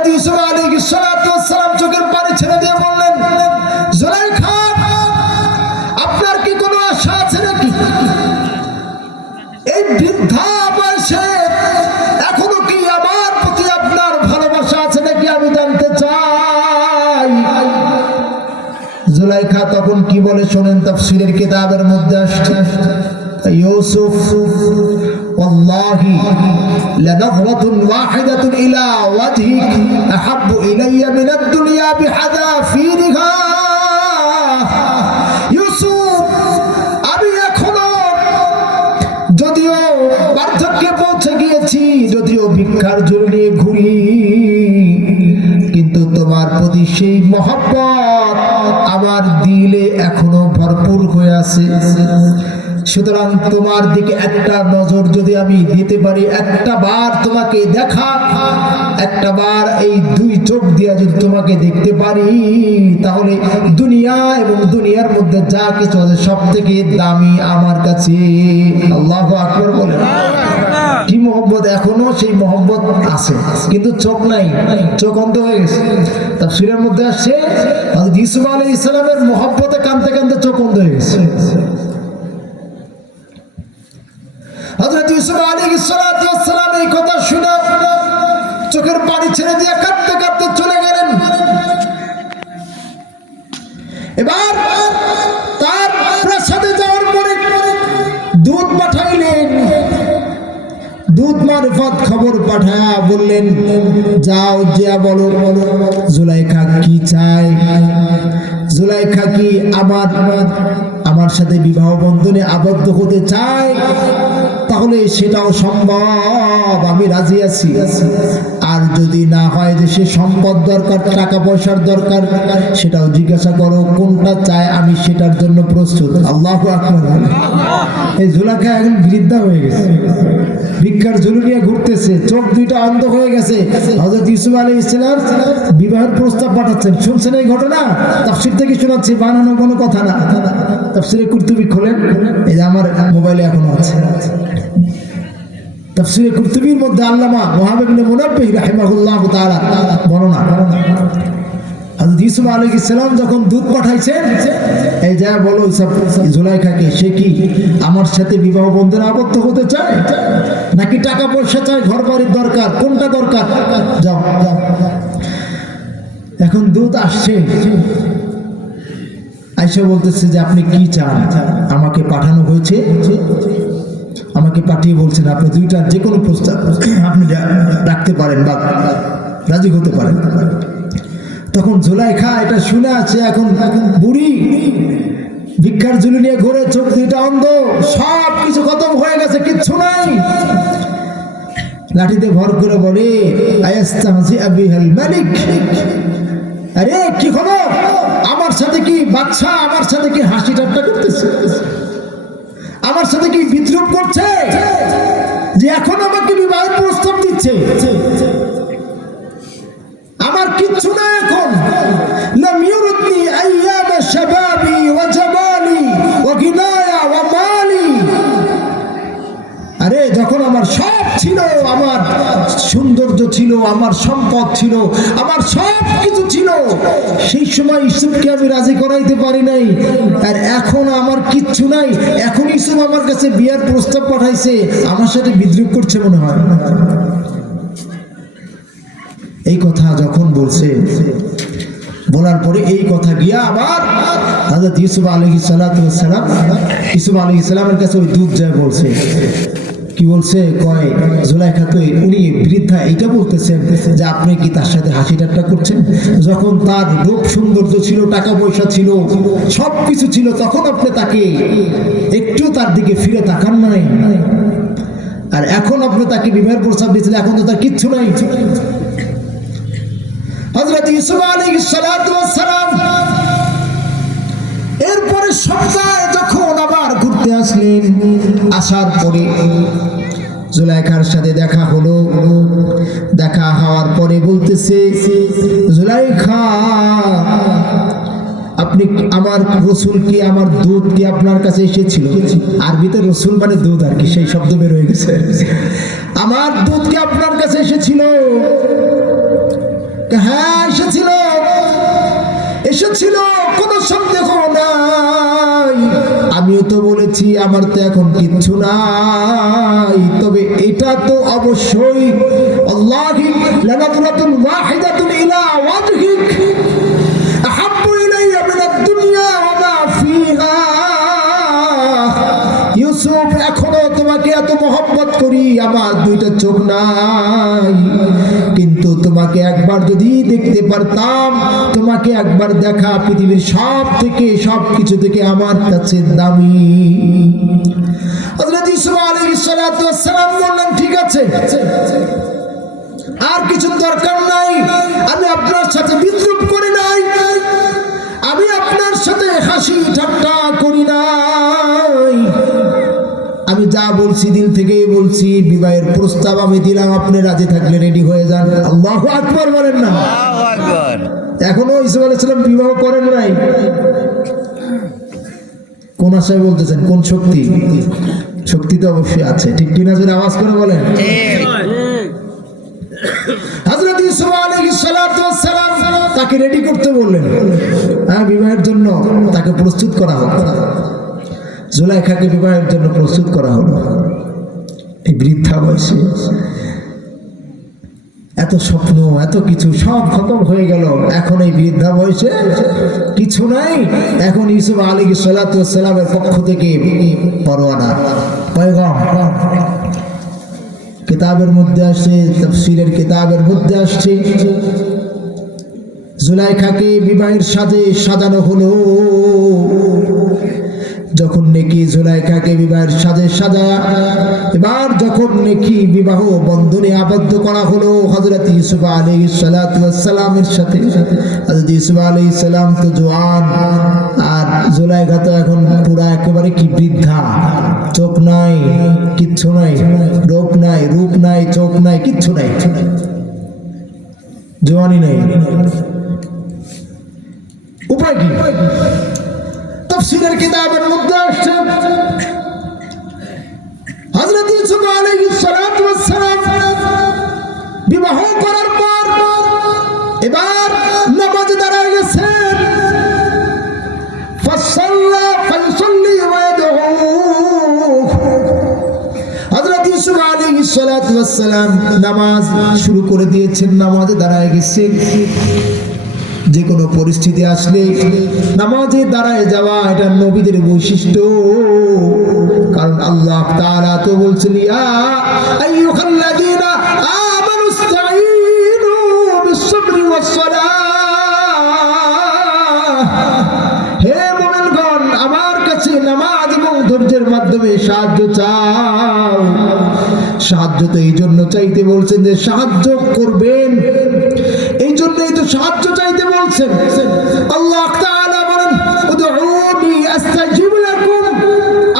হযরত ইউসুফ ওয়াস সালাম চোখের পানি ছেড়ে দিয়ে বললেন আপনার কি কোনো আশা আছে নাকি? এই বৃদ্ধা এখনও কি আমার প্রতি আপনার ভালোবাসা আছে নাকি আমি জানতে চাই? জুলাইখা তখন কি বলে শোনেন তাফসীরের কিতাবের মধ্যে আসছে। ইউসুফ والله لنظرة واحدة إلى وجهك أحب إلي من الدنيا بحذافيرها ইউসুফ আমি এখনো যদিও বার্ধক্যে পৌঁছে গিয়েছি যদিও ভিক্ষার জন্য নিয়ে ঘুরি কিন্তু তোমার প্রতি সেই মহব্বত আমার দিলে এখনো ভরপুর হয়ে আছে সুতরাং তোমার দিকে একটা নজর যদি আমি দিতে পারি, একটা বার তোমাকে দেখা, একটা বার এই দুই চোখ দিয়া যদি তোমাকে দেখতে পারি, তাহলে দুনিয়া এবং দুনিয়ার মধ্যে যা কিছু আছে সব থেকে দামি আমার কাছে। আল্লাহ আকবর বলে কি মোহব্বত? এখনও সেই মোহব্বত আছে। কিন্তু চোখ নাই। চোখ অন্ধ হয়ে গেছে। তাফসীরের মধ্যে আসছে হযরত ইউসুফ আলাইহিস সালামের মোহব্বতে কাঁদতে কাঁদতে চোখ অন্ধ হয়ে গেছে। হযরত ইউসুফ এই কথা শুনে চোখের পানি ছেড়ে দিয়ে কাঁদতে কাঁদতে চলে গেলেন। এবার তার প্রাসাদে যাওয়ার পরে দুধ পাঠাইলেন। দুধ মারফত খবর পাঠায়া বললেন, যাও জিয়া বলো জুলাইখা কি চাই জুলাইখা কি আমার আমার সাথে বিবাহ বন্ধনে আবদ্ধ হতে চায়? তাহলে সেটাও সম্ভব, আমি রাজি আছি। আর যদি না হয় যে সে সম্পদ দরকার, টাকা পয়সার দরকার, সেটাও জিজ্ঞাসা করো, কোনটা চায় আমি সেটার জন্য প্রস্তুত। আল্লাহ এই জুলাখা এখন বৃদ্ধা হয়ে গেছে। ভিক্ষার ঝুলি ঘুরতেছে, চোখ দুইটা অন্ধ হয়ে গেছে। হজরত ইউসুফ আলী ইসলাম বিবাহের প্রস্তাব পাঠাচ্ছেন। শুনছেন এই ঘটনা? তাফসির থেকে শোনাচ্ছি, বানানো কোনো কথা না। তাফসিরে কুর্তুবি খোলেন। এই যে আমার মোবাইলে এখনও আছে। তাফসিরে কুর্তুবির মধ্যে আল্লামা মোহাম্মদ ইবনে মুনাব্বিহ রাহিমাহুল্লাহ তাআলা বর্ণনা। হযরত ইউসুফ আলাইহিস সালাম যখন দুধ পাঠাইছেন এই যা বলো সব জুলাইখাকে সে কি আমার সাথে বিবাহ বন্ধনে আবদ্ধ হতে চায়? নাকি টাকা পয়সা চায়? ঘর বাড়ির দরকার, কোনটা দরকার? যাও যাও। এখন দুধ আসছে। আইসা বলতেছে যে আপনি কি চান? আমাকে পাঠানো হয়েছে। আমাকে পাঠিয়ে বলছেন, আপনি দুইটা যে কোনো প্রস্তাব আপনি রাখতে পারেন বা রাজি হতে পারেন। তখন জোলাইখা এটা শুনে আছে, এখন বুড়ি ভিক্ষার ঝুলি নিয়ে ঘুরে, চোখ দুইটা অন্ধ, সব কিছু খতম হয়ে গেছে, কিচ্ছু নাই। লাঠিতে ভর করে বলে মালিক। আরে, কি হলো আমার সাথে কি বাচ্চা, আমার সাথে কি হাসি ঠাট্টা করতেছে? আমার সাথে কি বিদ্রুপ করছে? যে এখন আমাকে বিবাহের প্রস্তাব দিচ্ছে। আমার কিচ্ছু না এখন। লাম ইউরুদনি আরে, যখন আমার সব ছিল, আমার সৌন্দর্য ছিল, আমার সম্পদ ছিল, আমার সব কিছু ছিল। সেই সময় ইসুফকে আমি রাজি করাইতে পারি নাই। আর এখন আমার কিচ্ছু নাই। এখন ইসুফ আমার কাছে বিয়ার প্রস্তাব পাঠাইছে, আমার সাথে বিদ্রুপ করছে মনে হয়। এই কথা যখন বলছে, বলার পরে এই কথা গিয়া আবার হাজরত ইউসুফ আলহ সালাম, ইউসুফ আলহ কাছে ওই দুধ যায় বলছে কি বলছে? কয়, জোলাইখা তো উনি বৃদ্ধা, এইটা বলতেছেন যে আপনি কি তার সাথে হাসি ঠাট্টা করছেন? যখন তার রূপ সৌন্দর্য ছিল, টাকা পয়সা ছিল, সব কিছু ছিল, তখন আপনি তাকে একটু তার দিকে ফিরে তাকান নাই। আর এখন আপনি তাকে বিবাহের প্রস্তাব দিয়েছিলেন এখন তো তার কিচ্ছু নাই। হজরত ইউসুফ ওয়াস সালাম, এরপরে সপ্তাহে যখন আসলেন আসার পরে জুলাইখার সাথে দেখা হলো। দেখা হওয়ার পরে বলতেছে, জুলাইখা, আপনি আমার রসুল কি আমার দুধ কি আপনার কাছে এসেছিল? আরবিতে রসুল মানে দুধ আর কি, সেই শব্দ বের হয়ে গেছে। আমার দুধ কি আপনার কাছে এসেছিল? হ্যাঁ এসেছিল। এসেছিল? কোনো আমিও তো বলেছি, আমার তো এখন কিচ্ছু নাই। তবে এটা তো অবশ্যই ইউসুফ, এখনও তোমাকে এত মহব্বত করি, আমার দুইটা চোখ নাই। তোমাকে একবার যদি দেখতে পারতাম, তোমাকে একবার দেখা পৃথিবীর সব থেকে সব কিছু থেকে আমার কাছে দামি ঠিক আছে, আর কিছু দরকার নাই। আমি আপনার সাথে বিদ্রুপ যা বলছি দিল থেকেই বলছি বিবাহের প্রস্তাব আমি দিলাম আপনি রাজি থাকলে রেডি হয়ে যান। আল্লাহ আকবর বলেন না। এখনও ইসুফ আলাইসালাম বিবাহ করেন নাই। কোন আশায় বলতেছেন কোন শক্তি? শক্তি তো অবশ্যই আছে। ঠিক কিনা জোরে আওয়াজ করে বলেন? হযরত ইউসুফ আলাইহিস সালাতু ওয়াস সালাম তাকে রেডি করতে বললেন। হ্যাঁ বিবাহের জন্য তাকে প্রস্তুত করা হলো জুলাইখাকে বিবাহের জন্য প্রস্তুত করা হলো। এই বৃদ্ধা বয়সে এত স্বপ্ন, এত কিছু সব খতম হয়ে গেল। এখন এই বৃদ্ধা বয়সে কিছু নাই। এখন ইউসুফ আলী সালাতামের পক্ষ থেকে পরোয়ানা পয়গম, কিতাবের মধ্যে আসছে তফসিলের কিতাবের মধ্যে আসছে। জুলাইখাকে বিবাহের সাজে সাজানো হলো। যখন নেকি জুলাইখাকে বিবাহের সাজে সাজা এবার যখন নেকি বিবাহ বন্ধনে আবদ্ধ করা হলো হজরত ইউসুফ আলী সালামের সাথে হজরত ইউসুফ আলী সালাম তো জোয়ান, আর জুলাইখা তো এখন পুরা একেবারে কি বৃদ্ধা, চোখ নাই, কিচ্ছু নাই, রূপ নাই রূপ নাই, চোখ নাই, কিচ্ছু নাই। জোয়ানি নাই। উপায় কি? তফসিলের কিতাবের মধ্যে আসছে। বিবাহ করার পর এবার নামাজ দাঁড়ায় নামাজ শুরু করে দিয়েছেন, নামাজে দাঁড়ায় গেছেন যে কোনো পরিস্থিতি আসলে নামাজে দাঁড়ায় যাওয়া এটা নবীদের বৈশিষ্ট্য। কারণ আল্লাহ তাআলা তো বলছেন হে আমার কাছে নামাজ এবং ধৈর্যের মাধ্যমে সাহায্য চাও। সাহায্য তো এই জন্য চাইতে বলছেন যে সাহায্য করবেন। জন্যই তো সাহায্য চাইতে বলছেন। আল্লাহ তাআলা বলেন, উদউনি আস্তাজিব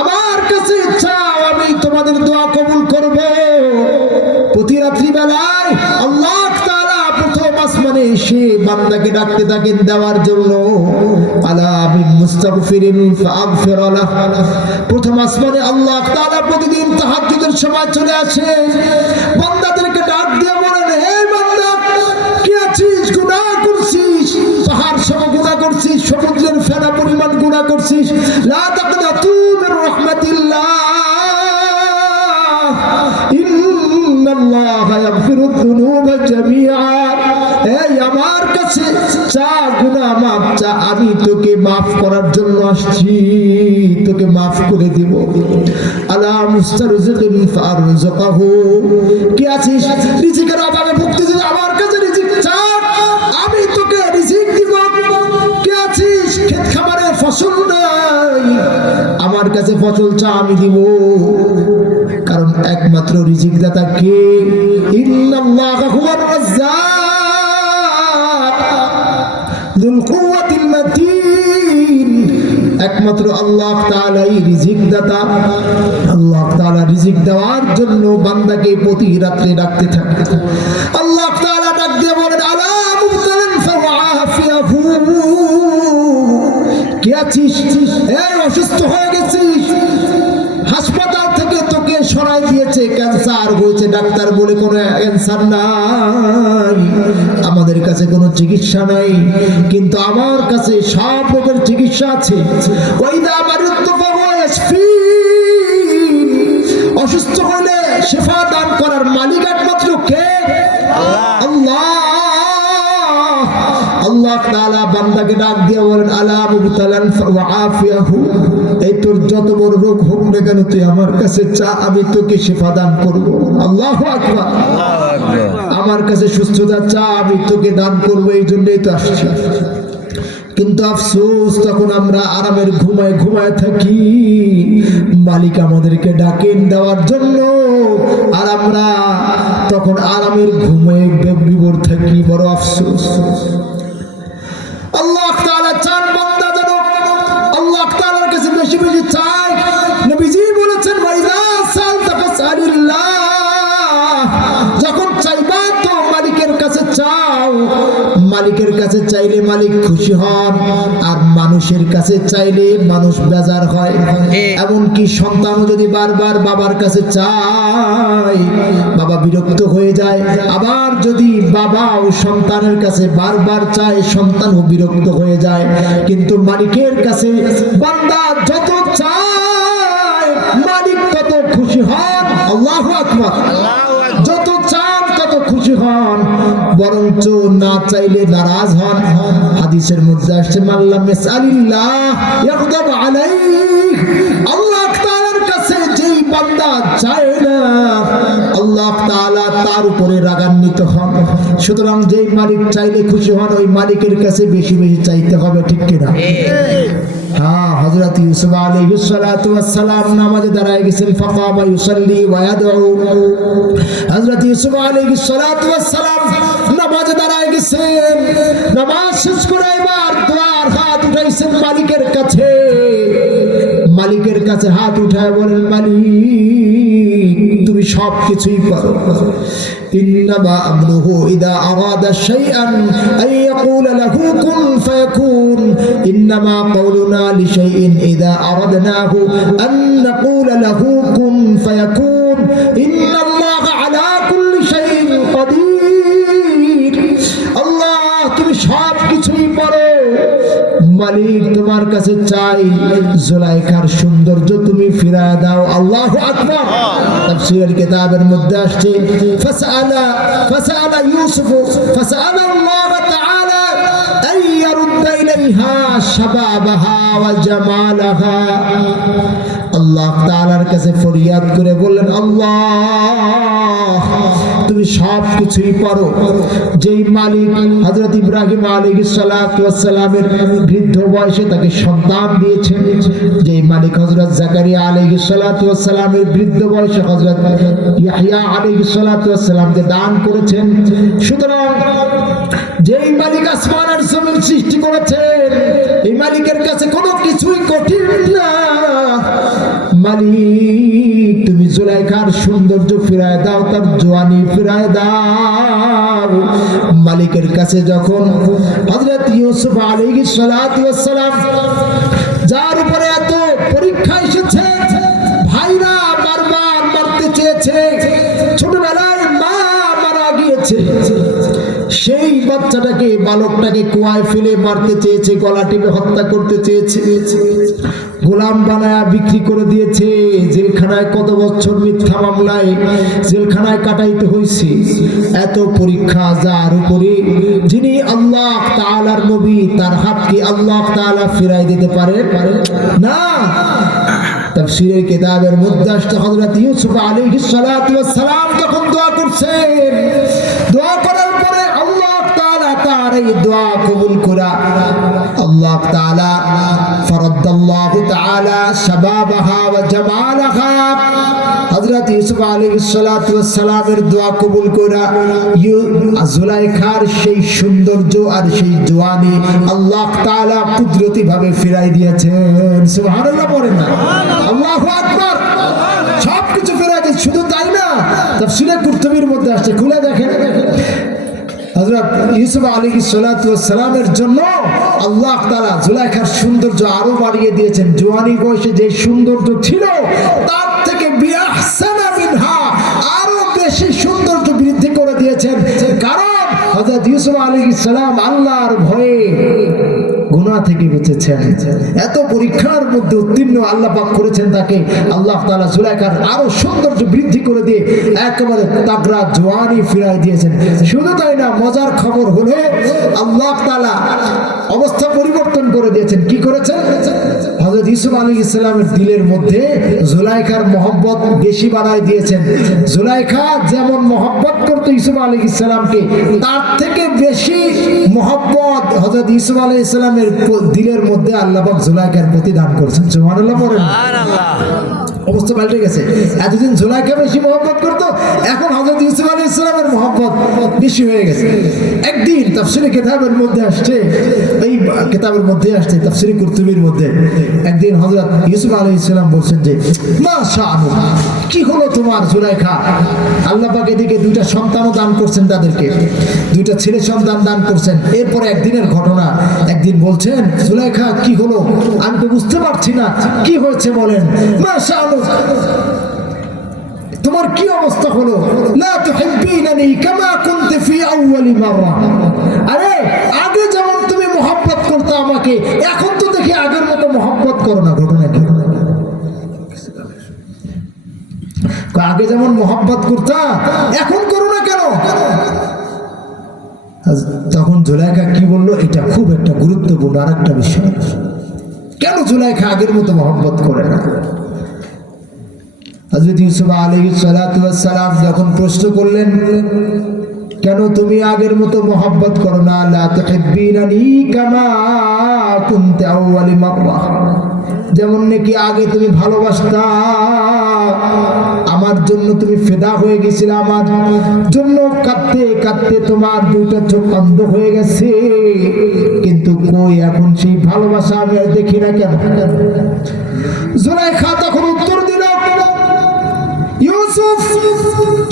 আমার কাছে চাও আমি তোমাদের দোয়া কবুল করব। প্রতি রাত্রি বেলায় আল্লাহ তাআলা প্রথম আসমানে এসে বান্দাকে ডাকতে থাকেন দেওয়ার জন্য। আলা বিন মুস্তাগফিরিন ফাগফির লাহ। প্রথম আসমানে আল্লাহ তাআলা প্রতিদিন তাহাজ্জুদের সময় চলে আসে। করছিস সমুদ্রের ফেনা পরিমাণ গুনাহ করছিস। আমার কাছে চা চা আমি তোকে মাফ করার জন্য আসছি, তোকে মাফ করে দিব। আলা মুস্তারজিকিন ফারজুকাহু কি আছিস? রিজিকের অভাবে ভুগতেছিস ফসল নাই। আমার কাছে ফসল চা আমি দিব। কারণ একমাত্র রিজিক দাতা কে একমাত্র আল্লাহ তাআলাই রিজিক দাতা আল্লাহ তাআলা রিজিক দেওয়ার জন্য বান্দাকে প্রতি রাত্রে ডাকতে থাকে। আল্লাহ তাআলা ডাক কে আছিস? এই অসুস্থ হয়ে গেছিস? হাসপাতাল থেকে তোকে সরাই দিয়েছে ক্যান্সার হয়েছে ডাক্তার বলে কোনো ক্যান্সার নাই। আমাদের কাছে চিকিৎসা নাই, কিন্তু আমার কাছে সব রোগের চিকিৎসা আছে। ফাহুয়া ইয়াশফিন। অসুস্থ হইলে শেফা দান করার মালিক তাআলা বান্দাকে ডাক দিয়ে বলেন, আলা মুবতালান ফাআফিয়াহু এই তোর যত বড় রোগ হোক না কেন, তুই আমার কাছে চা, আমি তোকে শেফা দান করব। আল্লাহু আকবার। আমার কাছে সুস্থতা, চা, আমি তোকে দান করব, এই জন্যই তো আসছি। কিন্তু আফসোস, তখন আমরা আরামের ঘুমায় ঘুমায় থাকি। মালিক আমাদেরকে ডাকেন দেওয়ার জন্য। আর আমরা তখন আরামের ঘুমে বিভোর থাকি, বড় আফসোস। মালিকের কাছে চাইলে মালিক খুশি হন আর মানুষের কাছে চাইলে মানুষ বেজার হয়। এমনকি সন্তানও যদি বারবার বাবার কাছে চায় বাবা বিরক্ত হয়ে যায়। আবার যদি বাবা ও সন্তানের কাছে বারবার চায় সন্তানও বিরক্ত হয়ে যায়। কিন্তু মালিকের কাছে বান্দা যত চায় মালিক তত খুশি হন। আল্লাহু আকবার। বরঞ্চ না চাইলে নারাজ হন। হাদিসের মধ্যে আসছে মাল্লাম মেসালিল্লাহ ইয়াগদাব আলাইহ আল্লাহ তাআলার কাছে যেই বান্দা চায় না, আল্লাহ তাআলা তার উপরে রাগান্বিত হন। সুতরাং যেই মালিক চাইলে খুশি হন, ওই মালিকের কাছে বেশি বেশি চাইতে হবে, ঠিক কিনা? হ্যাঁ হযরত ইউসুফ আলাইহিস সালাতু ওয়াস দাঁড়ায় গেছেন, ফাকামা ইউসাল্লি ওয়া ইয়াদউ হযরত ইউসুফ আলাইহিস সালাতু ওয়াস দাঁড়ায় গেছেন, নামাজ শেষ করে এবার দোয়ার হাত উঠাইছেন মালিকের কাছে। মালিকের কাছে হাত উঠায় বলেন, মালিক, তুমি সব কিছুই পারো ইন্নামা আমরুহু ইদা আরাদা শাইআন আন ইয়াকুলা লাহু কুন ফায়াকুন। ইন্নামা কাওলুনা লিশাইইন ইদা আরাদনাহু আন নাকুলা লাহু কুন ফায়াকুন। ইন্নাল্লাহা আলা কুল্লি শাইইন কাদির। আল্লাহ, তুমি সব কিছুই পারো মালিক তোমার কাছে চাই। জুলাইখার সৌন্দর্য তুমি ফিরায় দাও। আল্লাহ আকবার। তাফসীরের কিতাবের মধ্যে আসছে, ফাসআলা ফাসআলা ইউসুফ, ফাসআলা আল্লাহ তাআলা ইলাইহা শাবাবাহা ওয়া জামালাহা। আল্লাহ তাআলার কাছে ফরিয়াদ করে বললেন, আল্লাহ, তুমি সব কিছুই পারো। যেই মালিক হযরত ইব্রাহিম সালাতু বৃদ্ধ বয়সে তাকে সন্তান যেই মালিক হযরত জাকারিয়া সালাতু বৃদ্ধ বয়সে হযরত ইয়াহইয়া আলাইহিস সালাতু দান করেছেন। সুতরাং যেই মালিক সৃষ্টি করেছেন, এই মালিকের কাছে কোনো মালিক তুমি জুলাইখার সৌন্দর্য ফিরায় দাও, তার জোয়ানি ফিরায় দাও। মালিকের কাছে যখন হযরত ইউসুফ ওয়াস সালাম যার উপরে এত পরীক্ষা এসেছে, ভাইরা বারবার মারতে চেয়েছে, ছোটবেলায় মা মারা গিয়েছে, সেই বাচ্চাটাকে বালকটাকে কুয়ায় ফেলে মারতে চেয়েছে, গলা টিপে হত্যা করতে চেয়েছে। গোলাম বানায়া বিক্রি করে দিয়েছে, জেলখানায় কত বছর মিথ্যা মামলায় জেলখানায় কাটাইতে হয়েছে এত পরীক্ষা যার উপরে যিনি আল্লাহ তাআলার নবী, তার হাত কি আল্লাহ তাআলা ফিরাই দিতে পারে? পারে না। তাফসীরের কিতাবের মধ্যে হযরত ইউসুফ ওয়াস সালাম যখন দোয়া করছেন, দোয়া করার পরে আল্লাহ তাআলা তার এই দোয়া কবুল করা আল্লাহ সৌন্দর্য আর সেই জওয়ানি আল্লাহ তাআলা কুদরতি ভাবে ফিরাই দিয়েছেন। সুবহানাল্লাহ বলেন না। আল্লাহু আকবার। সব ফিরাই দিয়েছে। শুধু তাই না, তাফসীরে কুরতুবীর মধ্যে আসছে। খুলে দেখেন। হযরত ইউসুফ আলী সালাতু সালামের জন্য আল্লাহ তারা জুলাইখার সৌন্দর্য আরও বাড়িয়ে দিয়েছেন। জোয়ানি বয়সে যে সৌন্দর্য ছিল, তার থেকে মিনহা আরও বেশি সৌন্দর্য বৃদ্ধি করে দিয়েছেন। কারণ হজরত ইউসুফ আলী ইসলাম আল্লাহর ভয়ে গুনাহ থেকে বেঁচেছেন এত পরীক্ষার মধ্যে উত্তীর্ণ আল্লাহ পাক করেছেন তাকে। আল্লাহ তালা জুলাইকার আরও সৌন্দর্য বৃদ্ধি করে দিয়ে একেবারে তাগরা জোয়ানি ফিরাই দিয়েছেন। শুধু তাই না, মজার খবর হলে, আল্লাহ তালা অবস্থা পরিবর্তন করে দিয়েছেন। কি করেছেন? হযরত ইউসুফ আলী ইসলামের দিলের মধ্যে জুলাইখার মহব্বত বেশি বাড়ায় দিয়েছেন। জুলাইখা যেমন মহব্বত করত ইউসুফ আলী ইসলামকে তার থেকে বেশি মহব্বত হজরত ইউসুফ আলী ইসলামের দিলের মধ্যে আল্লাহ জুলাইখার প্রতি দান করছেন জুমান বলেন অবস্থা পাল্টে গেছে। এতদিন জুলাইখা বেশি মহব্বত করতো, এখন হজরত ইউসুফ আলী ইসলামের মহব্বত বেশি হয়ে গেছে। একদিন তাফসিরি কিতাবের মধ্যে আসছে, এই কিতাবের মধ্যে আসছে, তাফসিরি কুরতুবির মধ্যে। একদিন হজরত ইউসুফ আলী ইসলাম বলছেন যে কি হলো তোমার জুলাইখা? আল্লাহ পাক এদিকে দুইটা সন্তানও দান করছেন তাদেরকে। দুইটা ছেলে সন্তান দান করছেন। এরপরে একদিনের ঘটনা, একদিন বলছেন, জুলাইখা, কি হলো? আমি তো বুঝতে পারছি না, কি হয়েছে বলেন? মাশা তোমার কি অবস্থা হলো? না লা তুহিব্বিনানি কামা কুনতি ফি আউয়ালি মাররা আরে, আগে যেমন তুমি মোহাব্বত করতে আমাকে, এখন তো দেখি আগের মতো মোহাব্বত করো না ঘটনা কি আগে যেমন মোহাব্বত করতা, এখন করো না কেন? তখন জুলাইখা কি বলল? এটা খুব একটা গুরুত্বপূর্ণ আর একটা বিষয়। কেন জুলাইখা আগের মতো মোহাব্বত করে না? হজরত ইউসুফ আলী সালাম যখন প্রশ্ন করলেন, কেন তুমি আগের মতো করো না? যেমন নাকি আগে তুমি ভালোবাসতা, আমার জন্য তুমি ফেদা হয়ে গেছিলে, আমার জন্য কাঁদতে কাঁদতে তোমার দুইটা চোখ অন্ধ হয়ে গেছে। কিন্তু কই এখন সেই ভালোবাসা আমি আর দেখি না কেন? জোনাইখা তখন উত্তর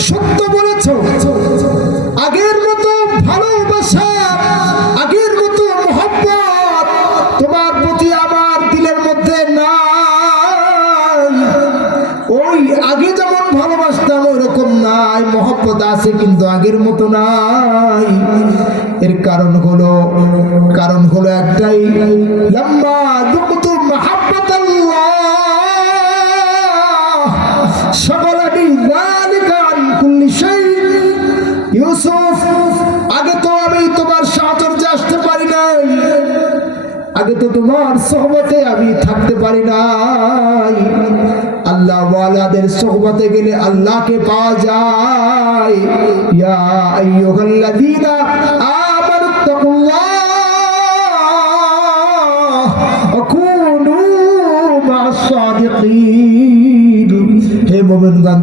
সত্য বলেছ। আগের মতো ভালোবাসা, আগের মতো তোমার প্রতি আমার দিলের মধ্যে ওই আগে যেমন ভালোবাসতাম ওরকম নাই। মহব্বত আছে কিন্তু আগের মতো নাই। এর কারণ হলো কারণ হলো একটাই, লম্বা আগে তো তোমার সহবতে আমি থাকতে পারি নাই। আল্লাহ সহবতে গেলে আল্লাহকে পাওয়া যায়।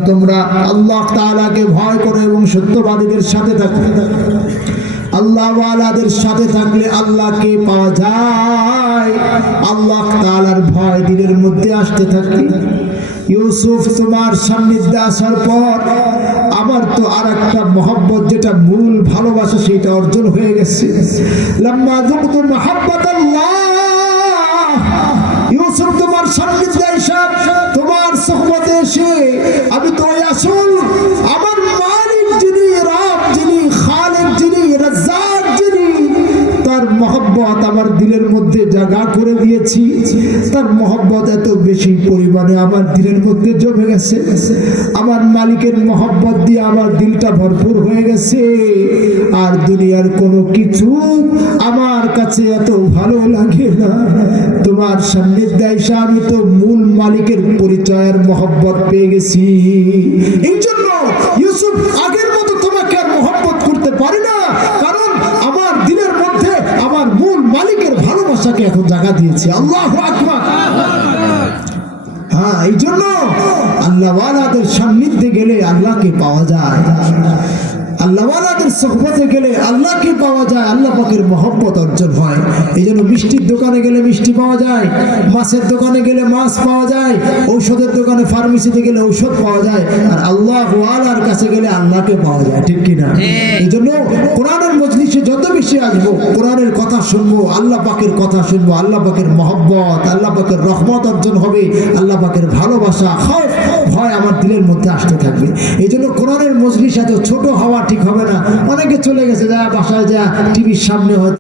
তোমরা আল্লাহ তাআলাকে ভয় করো এবং সত্যবাদীদের সাথে থাকো। আল্লাহ সাথে থাকলে আল্লাহকে পাওয়া যায়। মহব্বত, যেটা মূল ভালোবাসা, সেটা অর্জন হয়ে গেছে। ইউসুফ তোমার সান্নিধ্যে তোমার সহমতে আমি তো আসল তার মহব্বত আমার দিলের মধ্যে জায়গা করে দিয়েছি। তার মহব্বত এত বেশি পরিমাণে আমার দিলের মধ্যে জমে গেছে। আমার মালিকের মহব্বত দিয়ে আমার দিলটা ভরপুর হয়ে গেছে। আর দুনিয়ার কোনো কিছু আমার কাছে এত ভালো লাগে না। তোমার সান্নিধ্যে এসে আমি তো মূল মালিকের পরিচয়ের মহব্বত পেয়ে গেছি। এই জন্য ইউসুফ আগের মতো ভালোবাসাকে এখন জায়গা দিয়েছি। আল্লাহ হ্যাঁ এই জন্য আল্লাহওয়ালাদের সান্নিধ্যে গেলে আল্লাহকে পাওয়া যায়। আল্লাহওয়ালাদের গেলে আল্লাহকে পাওয়া যায় আল্লাহ পাকের মহব্বত অর্জন হয়। এই জন্য মিষ্টির দোকানে গেলে মিষ্টি পাওয়া যায় মাছের দোকানে গেলে মাছ পাওয়া যায় ঔষধের দোকানে ফার্মেসিতে গেলে ঔষধ পাওয়া যায় আর কাছে গেলে আল্লাহকে পাওয়া যায় ঠিক কিনা এই জন্য কোরআনের মজলিসে যত বেশি আসব কোরআনের কথা শুনব আল্লাহ পাকের কথা শুনব আল্লাহ পাকের মহব্বত আল্লাহ পাকের রহমত অর্জন হবে আল্লাহ পাকের ভালোবাসা ভয় আমার দিলের মধ্যে আসতে থাকবে। এই জন্য কোরআনের মজলিস এত ছোট হওয়া ঠিক ঠিক হবে না। অনেকে চলে গেছে যা বাসায় যা টিভির সামনে হয়তো